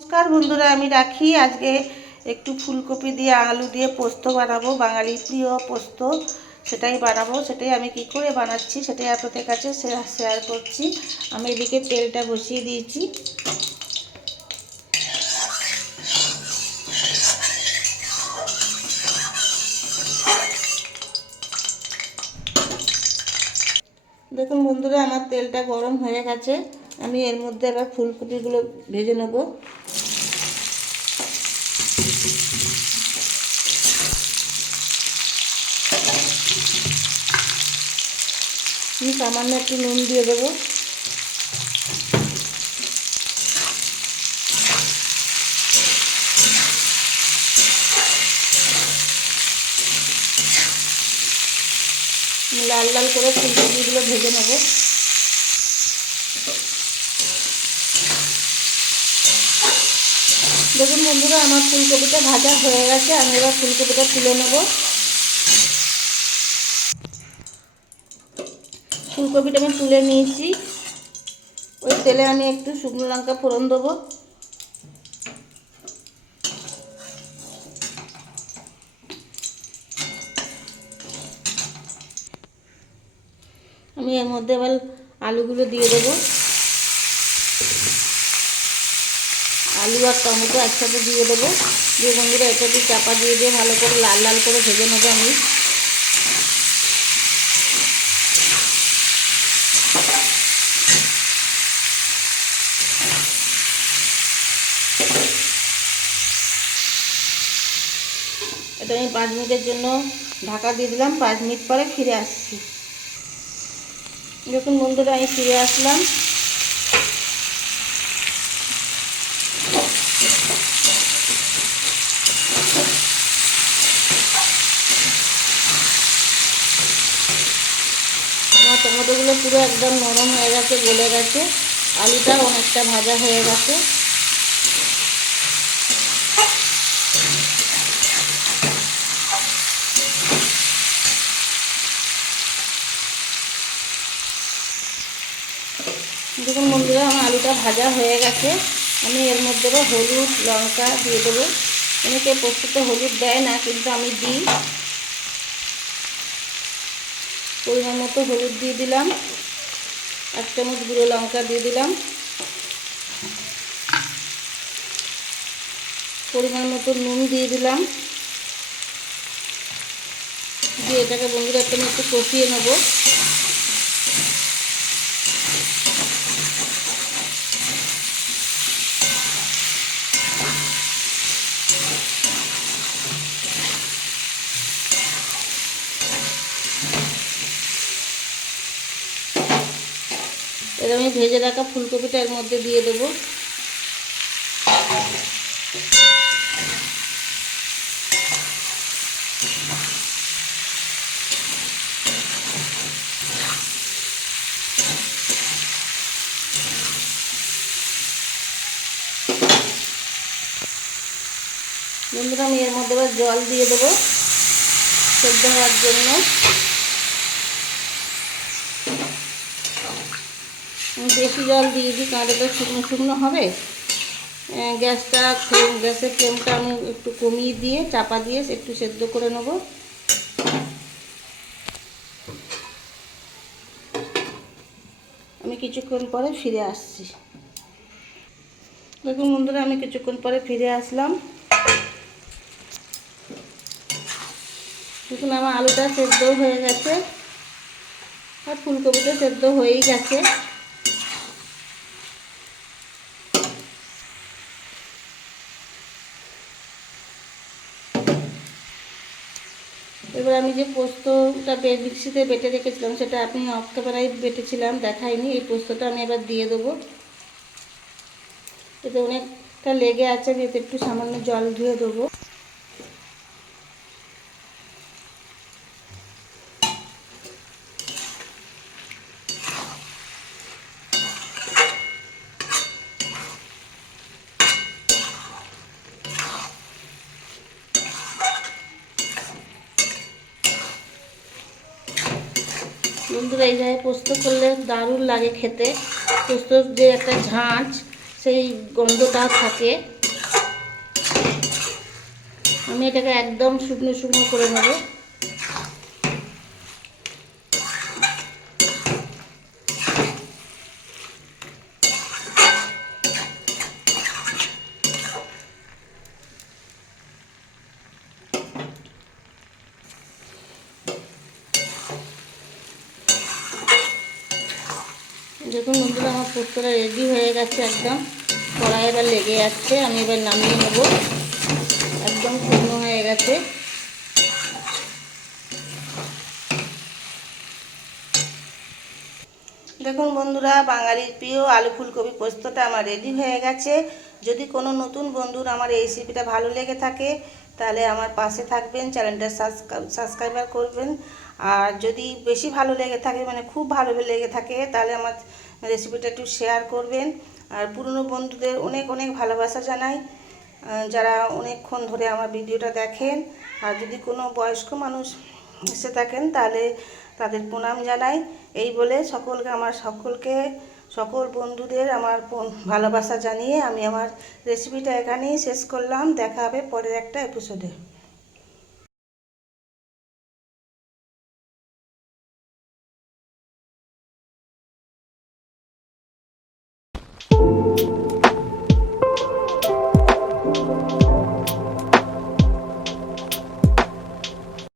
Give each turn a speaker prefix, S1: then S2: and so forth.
S1: নমস্কার বন্ধুরা, আমি রাখি। আজকে একটু ফুলকপি দিয়ে, আলু দিয়ে পোস্ত বানাবো। বাঙালির প্রিয় পোস্ত, সেটাই বানাবো। সেটাই আমি কি করে বানাচ্ছি, সেটাই আপনাদের কাছে শেয়ার করছি। আমি এদিকে তেলটা বসিয়ে দিয়েছি। দেখুন বন্ধুরা, আমার তেলটা গরম হয়ে গেছে। আমি এর মধ্যে আবার ফুলকপিগুলো ভেজে নেব। সামান্য একটু নুন দিয়ে দেবো। লাল লাল করে ফুলকপিগুলো ভেজে নেব। দেখুন বন্ধুরা, আমার ফুলকপিটা ভাজা হয়ে গেছে, আমি এবার ফুলকপিটা তুলে নেব। ফুলকপিটা আমি তুলে নিয়েছি। ওই তেলে আমি একটু শুকনো লঙ্কা ফোড়ন দেবো। আমি এর মধ্যে এবার আলুগুলো দিয়ে দেবো। আলু আর টমেটো একসাথে দিয়ে দেবো। দিয়ে বন্ধুরা এটা একটু চাপা দিয়ে দিয়ে ভালো করে লাল লাল করে ভেজে নেব আমি। এটা আমি পাঁচ মিনিটের জন্য ঢাকা দিয়ে দিলাম। পাঁচ মিনিট পরে ফিরে আসছি। দেখুন বন্ধুরা, আমি ফিরে আসলাম। আমার টমেটোগুলো পুরো একদম নরম হয়ে গেছে, গলে গেছে। আলুটা অনেকটা ভাজা হয়ে গেছে। দেখুন বন্ধুরা, আমার আলুটা ভাজা হয়ে গেছে। আমি এর মধ্যে হলুদ, লঙ্কা দিয়ে দেবো। অনেকে পোস্ততে হলুদ দেয় না, কিন্তু আমি দিই। পরিমাণ মতো হলুদ দিয়ে দিলাম। এক চামচ গুঁড়ো লঙ্কা দিয়ে দিলাম। পরিমাণ মতো নুন দিয়ে দিলাম। দিয়ে এটাকে বন্ধুরা, একটু একটু কষিয়ে নেব। এবার আমি ভেজে রাখা ফুলকপিটা এর মধ্যে দিয়ে দেবো। বন্ধুরা, আমি এর মধ্যে এবার জল দিয়ে দেবো সেদ্ধ হওয়ার জন্য। বেশি জল দিয়ে দিই কারণ শুকনো শুকনো হবে। গ্যাসটা গ্যাসের ফ্লেমটা আমি একটু কমিয়ে দিয়ে, চাপা দিয়ে একটু সেদ্ধ করে নেব। আমি কিছুক্ষণ পরে ফিরে আসছি। দেখুন বন্ধুরা, আমি কিছুক্ষণ পরে ফিরে আসলাম। দেখুন, আমার আলুটা সেদ্ধ হয়ে গেছে। আর ফুলকপিটা সেদ্ধ হয়েই গেছে। এবার আমি যে পোস্তটা মিক্সিতে বেটে রেখেছিলাম, সেটা আপনি ক্যামেরায় বেটেছিলাম, দেখাইনি। এই পোস্তটা আমি এবার দিয়ে দেবো। এতে অনেকটা লেগে আছে, আমি একটু সামান্য জল ধুয়ে দেবো। বন্ধুরা এই জায়গায় পোস্ত করলে দারুণ লাগে খেতে। পোস্ত যে একটা ঝাঁচ সেই গন্ধটা থাকে। আমি এটাকে একদম শুকনো শুকনো করে নেব। দেখুন বন্ধুরা, আমার পোস্তটা রেডি হয়ে গেছে একদম। কড়াই এবার লেগে যাচ্ছে, আমি এবার নামিয়ে নেব। একদম শুকনো হয়ে গেছে। দেখুন বন্ধুরা, বাঙালির প্রিয় আলু ফুলকপি পোস্তটা আমার রেডি হয়ে গেছে। যদি কোনো নতুন বন্ধুর আমার এই রেসিপিটা ভালো লেগে থাকে, তাহলে আমার পাশে থাকবেন, চ্যানেলটা সাবস্ক্রাইবার করবেন। আর যদি বেশি ভালো লেগে থাকে মানে খুব ভালো লেগে থাকে, তাহলে আমার রেসিপিটা একটু শেয়ার করবেন। আর পুরনো বন্ধুদের অনেক অনেক ভালোবাসা জানাই। যারা অনেকক্ষণ ধরে আমার ভিডিওটা দেখেন। আর যদি কোনো বয়স্ক মানুষ এসে থাকেন, তাহলে তাদের প্রণাম জানাই। এই বলে সকলকে, আমার সকলকে সকল বন্ধুদের আমার ভালোবাসা জানিয়ে আমি আমার রেসিপিটা এখানেই শেষ করলাম। দেখা হবে পরের একটা এপিসোডে